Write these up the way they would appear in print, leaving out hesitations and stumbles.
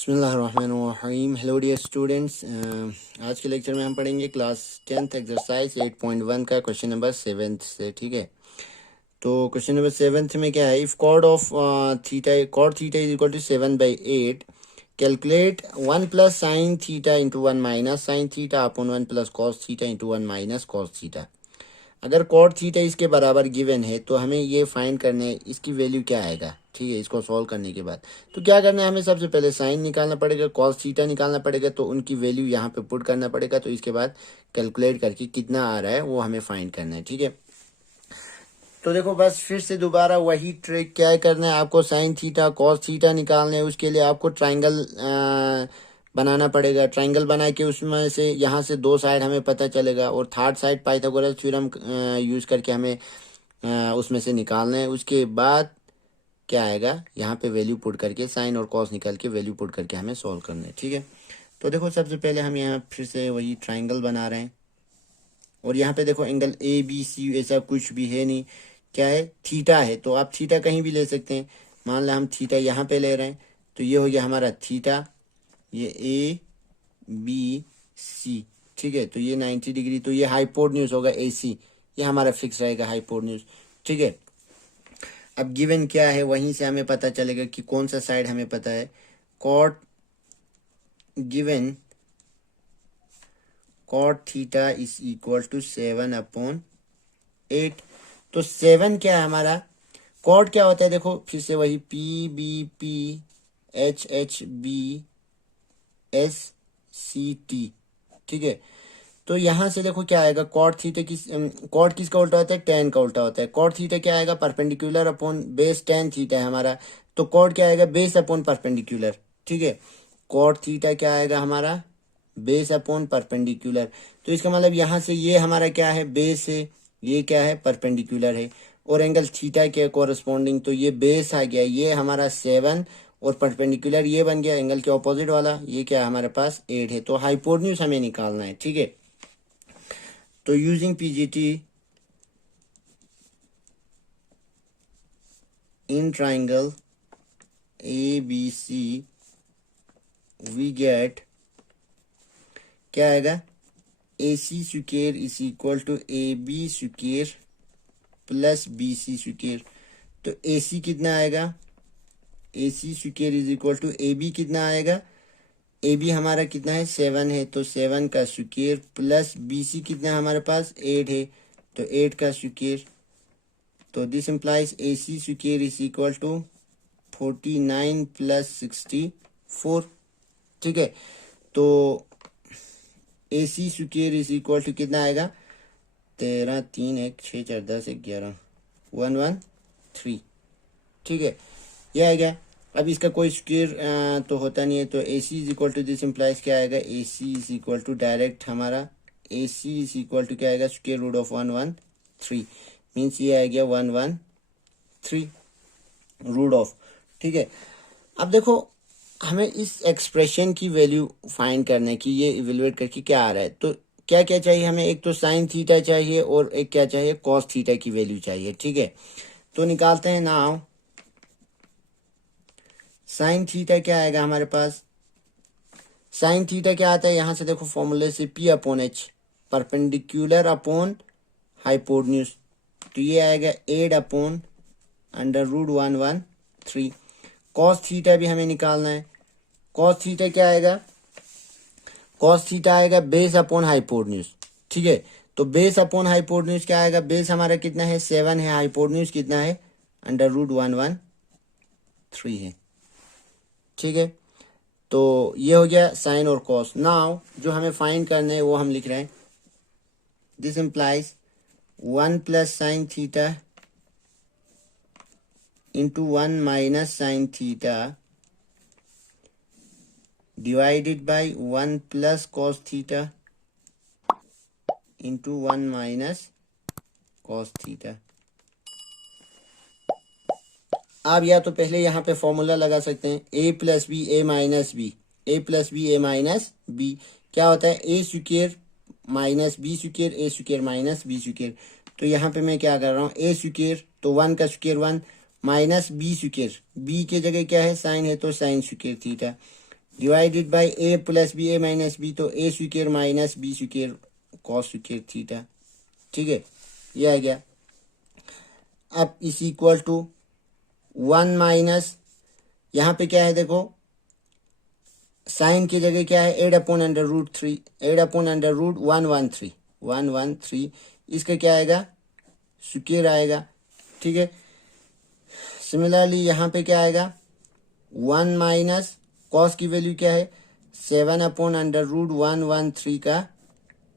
बिस्मिल्लाहिर्रहमानिर्रहीम। Hello dear students, आज के लेक्चर में हम पढ़ेंगे क्लास 10th एक्सरसाइज 8.1 का क्वेश्चन नंबर 7 से। ठीक है, तो क्वेश्चन नंबर 7 में क्या है, if cot of theta is equal to 7/8, calculate 1 plus sine theta into 1 minus sine theta upon 1 plus cos theta into 1 minus cos theta. अगर कॉट थीटा इसके बराबर गिवन है तो हमें ये फाइंड करने है इसकी वैल्यू क्या आएगा। ठीक है, इसको सॉल्व करने के बाद तो क्या करना है, हमें सबसे पहले साइन निकालना पड़ेगा, कॉस थीटा निकालना पड़ेगा, तो उनकी वैल्यू यहाँ पे पुट करना पड़ेगा। तो इसके बाद कैलकुलेट करके कितना आ रहा है वो हमें फाइंड करना है। ठीक है, तो देखो बस फिर से दोबारा वही ट्रिक, क्या करना है आपको, साइन थीटा कॉस थीटा निकालना है। उसके लिए आपको ट्राइंगल बनाना पड़ेगा। ट्राइंगल बना के उसमें से यहाँ से दो साइड हमें पता चलेगा और third side Pythagoras theorem use करके हमें उसमें से निकालना है। उसके बाद क्या आएगा, यहाँ पे वैल्यू पुट करके साइन और कॉस निकाल के वैल्यू पुट करके हमें सॉल्व करना है। ठीक है, तो देखो सबसे पहले हम यहाँ फिर से वही ट्राइंगल बना रहे हैं और यहाँ पे देखो एंगल ए बी सी ऐसा कुछ भी है नहीं, क्या है, थीटा है। तो आप थीटा कहीं भी ले सकते हैं। मान लो हम थीटा यहाँ पे ले रहे हैं तो ये हो गया हमारा थीटा, ये ए बी सी। ठीक है, तो ये 90 डिग्री, तो ये हाइपोटेन्यूज होगा ए सी, ये हमारा फिक्स रहेगा हाइपोटेन्यूज। ठीक है, अब गिवन क्या है वहीं से हमें पता चलेगा कि कौन सा साइड हमें पता है। Cot given cot theta is equal to 7/8। तो 7 क्या है हमारा, कॉट क्या होता है, देखो फिर से वही P B P H H B S C T. ठीक है, तो यहाँ से देखो क्या आएगा, कॉट थीटा कॉट किसका उल्टा होता है, टेन का उल्टा होता है। कॉट थीटा क्या आएगा, perpendicular upon base tan theta है हमारा, तो कॉट क्या आएगा, बेस अपॉन परपेंडिकुलर। ठीक है, कॉट थीटा क्या आएगा हमारा, बेस अपॉन परपेंडिकुलर। तो इसका मतलब यहाँ से ये हमारा क्या है, बेस है, ये क्या है, परपेंडिकुलर है, और एंगल थीटा के कोरस्पॉन्डिंग, तो ये बेस आ गया, ये हमारा 7 और परपेंडिकुलर ये बन गया एंगल के ऑपोजिट वाला, ये क्या हमारे पास 8 है। तो हाइपोटेन्यूज हमें निकालना है। ठीक है, तो using PGT in triangle A B C we get, क्या आएगा, A C square is equal to A B square plus B C square. तो ए सी कितना आएगा, A C square is equal to A B कितना आएगा, A B हमारा कितना है 7 है, तो 7 का स्क्वायर प्लस बी सी कितना हमारे पास 8 है, तो 8 का स्क्वायर। तो this implies A C square is equal to 49 plus 64। ठीक है, तो A C square is equal to कितना आएगा, 13 3 1 6 4 10 11 113। ठीक है, ये आएगा। अब इसका कोई स्क्वायर तो होता नहीं है, तो A C is equal to this implies क्या आएगा, A C is equal to direct हमारा A C is equal to क्या आएगा, स्क्वायर रूट ऑफ 113, मीन्स ये आ गया 113 रूट ऑफ। ठीक है, अब देखो हमें इस एक्सप्रेशन की वैल्यू फाइंड करना है कि ये इवेलुएट करके क्या आ रहा है। तो क्या क्या चाहिए हमें, एक तो साइन थीटा चाहिए और एक क्या चाहिए, कॉस थीटा की वैल्यू चाहिए। ठीक है, तो निकालते हैं नाउ। साइन थीटा क्या आएगा हमारे पास, साइन थीटा क्या आता है, यहां से देखो फॉर्मूले से P upon H, perpendicular upon hypotenuse, तो ये आएगा 8/√113। कॉस थीटा भी हमें निकालना है। कॉस थीटा क्या आएगा, कॉस थीटा आएगा बेस अपॉन हाइपोटेन्यूज। ठीक है, तो बेस अपॉन हाइपोटेन्यूज क्या आएगा, बेस हमारा कितना है 7 है, हाइपोटेन्यूज कितना है √113 है। ठीक है, तो ये हो गया साइन और कॉस। नाउ जो हमें फाइंड करना है वो हम लिख रहे हैं, this implies 1 plus sine theta into 1 minus sine theta divided by 1 plus cos theta into 1 minus cos theta. आप या तो पहले यहाँ पे फॉर्मूला लगा सकते हैं, ए plus B A minus B, A plus B A minus B क्या होता है, ए स्क्वायर माइनस बी स्क्वायर, ए स्क्वायर माइनस बी स्क्वायर। तो यहाँ पे मैं क्या कर रहा हूँ, ए स्क्वायर तो 1 का square 1 minus B square, B के जगह क्या है साइन है, तो sine square theta divided by A plus B, A minus B, तो A square minus B square cos square theta, ठीक है, ये आ गया। अब इस इक्वल टू 1 माइनस, यहाँ पे क्या है देखो, साइन की जगह क्या है, 8/√3, 8/√113, 113, इसका क्या आएगा, स्क्वायर आएगा, ठीक है। सिमिलरली यहाँ पे क्या आएगा, 1 माइनस कॉस की वैल्यू क्या है, 7/√113 का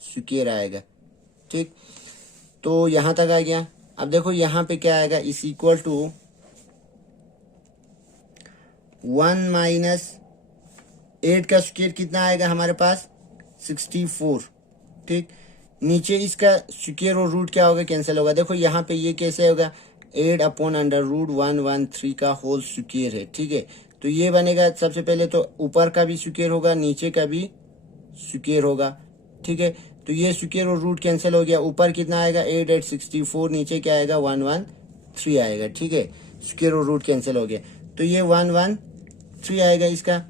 स्क्वायर आएगा, ठीक। तो यहाँ तक आ गया। अब देखो यहाँ पे क्या आएगा, इस इक्वल टू 1 माइनस 8 का स्क्वायर कितना आएगा हमारे पास, 64, ठीक। नीचे इसका स्क्वायर और रूट क्या होगा, कैंसिल होगा। देखो यहाँ पे ये कैसे होगा, 8/√113 का होल स्क्वायर है, ठीक है। तो ये बनेगा, सबसे पहले तो ऊपर का भी स्क्वायर होगा, नीचे का भी स्क्वायर होगा, ठीक है। तो ये स्क्वायर और रूट कैंसिल हो गया, ऊपर कितना आएगा 8/64, नीचे क्या आएगा 113 आएगा, ठीक है। स्क्वायर और रूट कैंसिल हो गया, तो ये 113 आएगा इसका।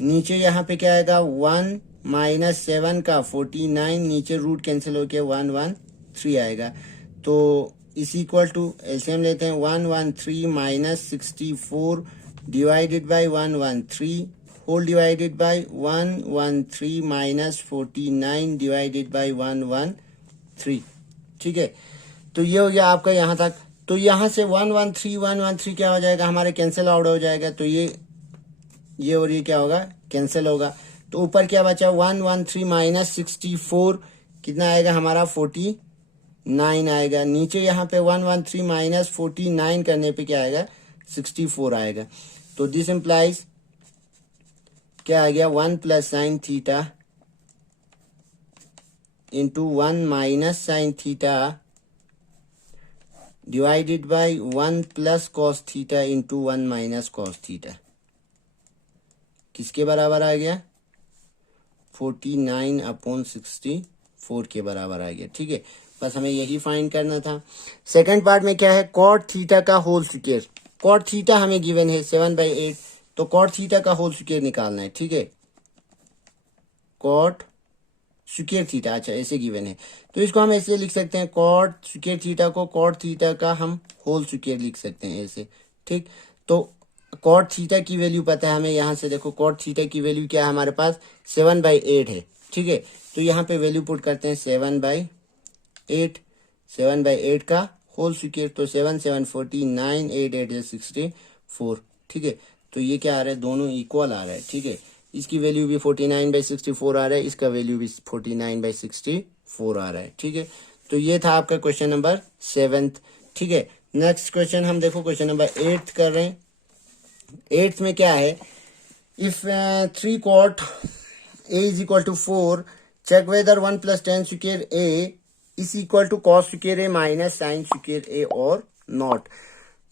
नीचे यहाँ पे क्या आएगा, 1 माइनस 7 का 49, नीचे रूट कैंसिल हो गया 113 आएगा। तो इस इक्वल टू एलसीएम लेते हैं, 113 minus 64 divided by 113 whole divided by 113 minus 49 divided by 113, ठीक है। तो ये हो गया आपका यहाँ तक। तो यहाँ से 113 क्या हो जाएगा, हमारे कैंसिल आउट हो जाएगा, तो ये और ये क्या होगा, कैंसिल होगा। तो ऊपर क्या बचा, 113 माइनस 64 कितना आएगा हमारा, 49 आएगा। नीचे यहाँ पे 113 माइनस 49 करने पे क्या आएगा, 64 आएगा। तो दिस इम्प्लाइज क्या आ गया, 1 plus sine theta into 1 minus sine theta divided by 1 plus cos theta into 1 minus cos theta, किसके बराबर आ गया, 49/64 के बराबर आ गया, ठीक है। बस हमें यही फाइंड करना था। सेकंड पार्ट में क्या है, कॉट थीटा का होल स्क्वायर। कॉट थीटा हमें गिवन है 7/8, तो कॉट थीटा का होल स्क्वायर निकालना है, ठीक है। कॉट स्क्वायर थीटा, अच्छा ऐसे गिवन है, तो इसको हम ऐसे लिख सकते हैं, कॉट स्क्वायर थीटा को कॉट थीटा का हम होल स्क्वायर लिख सकते हैं ऐसे, ठीक। तो कॉट थीटा की वैल्यू पता है हमें, यहाँ से देखो कॉट थीटा की वैल्यू क्या है हमारे पास, 7/8 है, ठीक है। तो यहाँ पे वैल्यू पुट करते हैं 7/8, 7/8 का होल स्क्वायर, तो 7 7 49, 8 8 64, ठीक है। तो ये क्या आ रहा है, दोनों इक्वल आ रहा है, ठीक है। इसकी वैल्यू भी 49/64 आ रहा है, इसका वैल्यू भी 49/64 आ रहा है, ठीक है। तो ये था आपका क्वेश्चन नंबर 7, ठीक है। नेक्स्ट क्वेश्चन हम देखो क्वेश्चन नंबर 8 कर रहे हैं। 8 में क्या है, if 3 cot a is equal to 4, check whether 1 plus tan square a is equal to cos square a minus sin square a और नॉट।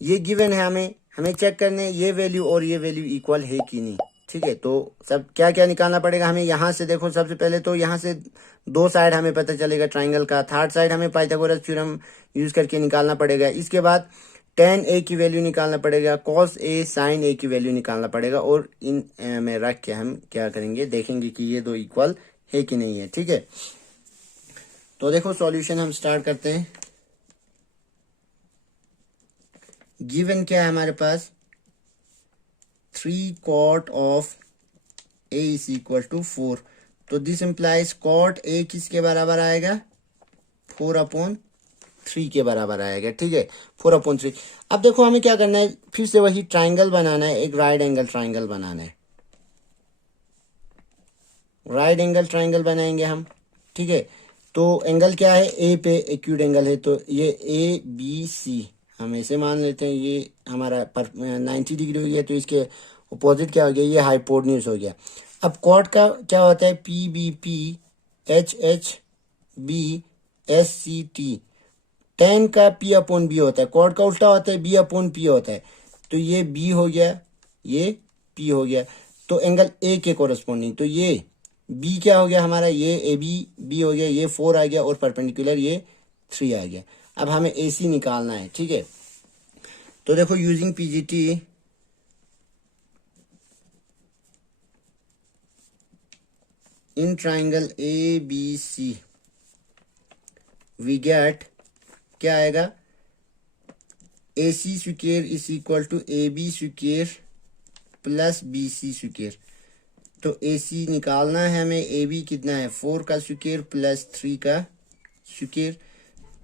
ये गिवन है, हमें चेक करने ये वैल्यू और ये वैल्यू इक्वल है कि नहीं, ठीक है। तो सब क्या क्या निकालना पड़ेगा हमें, यहाँ से देखो सबसे पहले तो यहाँ से दो साइड हमें पता चलेगा ट्राइंगल का, थर्ड साइड हमें पाइथागोरस थ्योरम यूज करके निकालना पड़ेगा। इसके बाद tan a की वैल्यू निकालना पड़ेगा, cos a sin a की वैल्यू निकालना पड़ेगा, और इन में रख के हम क्या करेंगे, देखेंगे कि ये दो इक्वल है कि नहीं है, ठीक है। तो देखो सॉल्यूशन हम स्टार्ट करते हैं। गिवन क्या है हमारे पास, 3 cot of a is equal to 4, तो दिस इम्प्लाइज cot a किसके बराबर आएगा, 4/3 के बराबर आएगा, ठीक है, 4/3। अब देखो हमें क्या करना है, फिर से वही ट्राइंगल बनाना है, एक राइट एंगल ट्राइंगल बनाना है, राइट एंगल ट्राइंगल बनाएंगे हम, ठीक है। तो एंगल क्या है, ए पे एक्यूट एंगल है, तो ये ABC हम ऐसे मान लेते हैं, ये हमारा 90 डिग्री हो गया, तो इसके अपोजिट क्या हो गया, ये हाइपोटेन्यूज हो गया। अब कॉट का क्या होता है, PBP HHB SCT, tan का P/B होता है, कॉट का उल्टा होता है B/P होता है, तो ये B हो गया, ये P हो गया, तो एंगल A के कोरस्पोंडिंग, तो ये B क्या हो गया हमारा, ये AB B हो गया, ये 4 आ गया, और परपेंडिकुलर ये 3 आ गया। अब हमें AC निकालना है, ठीक है। तो देखो using PGT in triangle A B C we get, क्या आएगा, A C square is equal to A B square plus B C square. तो ए सी निकालना है हमें, ए बी कितना है 4 का स्क्वायर प्लस 3 का स्क्वायर।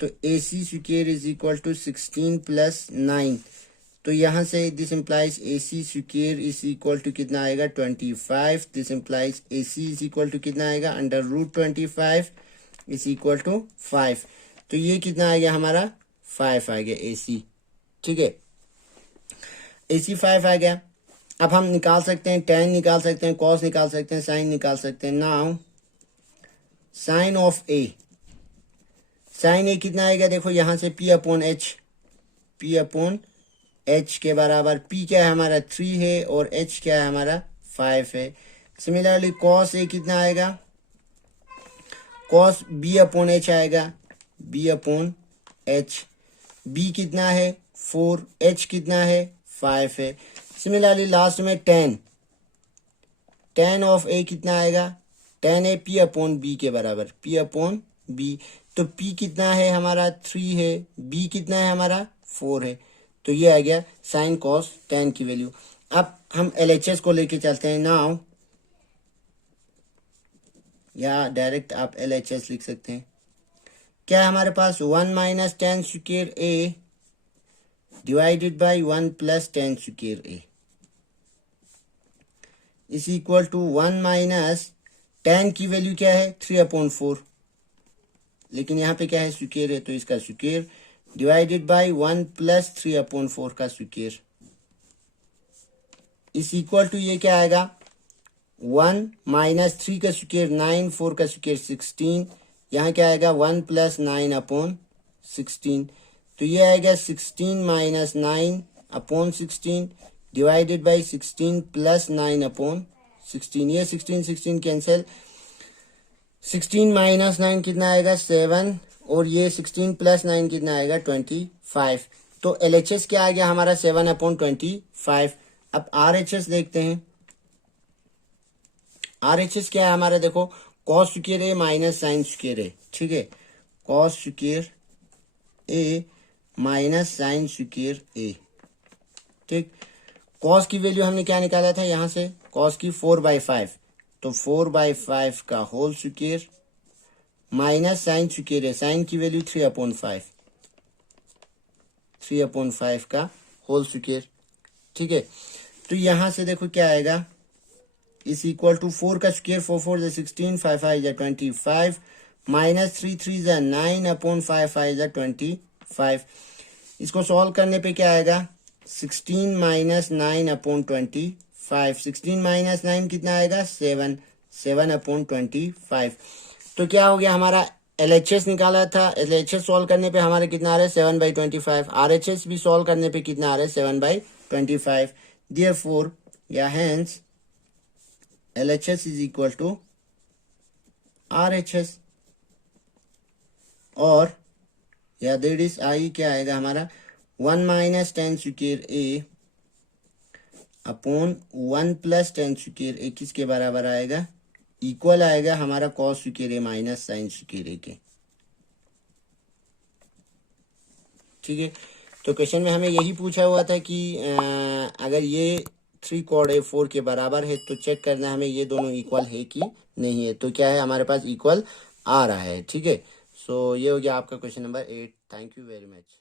तो A C square is equal to 16 plus 9। तो यहाँ से this implies A C square is equal to कितना आएगा 25। This implies A C is equal to कितना आएगा under root 25 is equal to 5। तो ये कितना आ गया हमारा 5 आ गया ए सी। ठीक है, ए सी 5 आ गया। अब हम निकाल सकते हैं tan निकाल सकते हैं, cos निकाल सकते हैं, sin निकाल सकते हैं। Now sine of A, sine A कितना आएगा, देखो यहाँ से p अपॉन एच के बराबर। p क्या है हमारा 3 है और h क्या है हमारा 5 है। सिमिलरली cos ए कितना आएगा, cos b अपॉन एच आएगा, b अपॉन एच। b कितना है 4, h कितना है 5 है। सिमिलरली लास्ट में tan ऑफ a कितना आएगा, tan a p upon b के बराबर, p अपॉन b। तो p कितना है हमारा 3 है, b कितना है हमारा 4 है। तो ये आ गया साइन कॉस tan की वैल्यू। अब हम LHS को लेके चलते हैं नाउ, या डायरेक्ट आप LHS लिख सकते हैं। क्या है हमारे पास 1 minus tan square a divided by 1 plus tan square a is equal to 1 minus tan की वैल्यू क्या है 3 अपॉन 4, लेकिन यहाँ पे क्या है स्क्वायर है तो इसका square divided by 1 plus 3 upon 4 का स्क्वायर इज इक्वल टू ये क्या आएगा 1 माइनस 3 का स्क्वायर 9, 4 का स्क्वायर 16, यहाँ क्या आएगा 1 प्लस 9 अपॉन 16। तो ये आएगा 16 minus 9 upon 16 divided by 16 plus 9 upon 16। ये 16 कैंसिल, 16 माइनस 9 कितना आएगा 7 और ये 16 प्लस 9 कितना आएगा 25। तो LHS क्या आ गया हमारा 7 अपॉन 25। अब RHS देखते हैं। RHS क्या है हमारा, देखो कॉस स्क्वायर ए माइनस साइन स्क्वायर ए। ठीक है, कॉस स्क्वायर ए माइनस साइन स्क्वायर ए। ठीक, कॉस की वैल्यू हमने क्या निकाला था यहाँ से, कॉस की 4/5, तो 4/5 का whole square minus sine square है, साइन की वैल्यू 3 अपॉन 5, 3 अपॉन 5 का होल स्क्वायर। ठीक है, तो यहाँ से देखो क्या आएगा इज इक्वल टू 4 का square 4 4 is 16, 5 5 is 25 minus 3 3 is 9 upon 5 5 is 25। इसको सॉल्व करने पे क्या आएगा 16 माइनस 9 अपॉन 25। 16 माइनस 9 कितना आएगा 7, 7 अपॉन 25। तो क्या हो गया हमारा LHS निकाला था, LHS सॉल्व करने पे हमारे कितना आ रहा है 7/25। RHS भी सॉल्व करने पे कितना आ रहा है 7/25। देयरफॉर या hence LHS is equal to RHS, और या दैट इज आई क्या आएगा हमारा 1 minus tan square a upon 1 plus tan square a किसके बराबर आएगा, इक्वल आएगा हमारा cos square a minus sine square a के। ठीक है, तो क्वेश्चन में हमें यही पूछा हुआ था कि अगर ये 3 cot A4 के बराबर है तो चेक करना है हमें ये दोनों इक्वल है कि नहीं है। तो क्या है हमारे पास इक्वल आ रहा है। ठीक है, सो ये हो गया आपका question number 8। Thank you very much.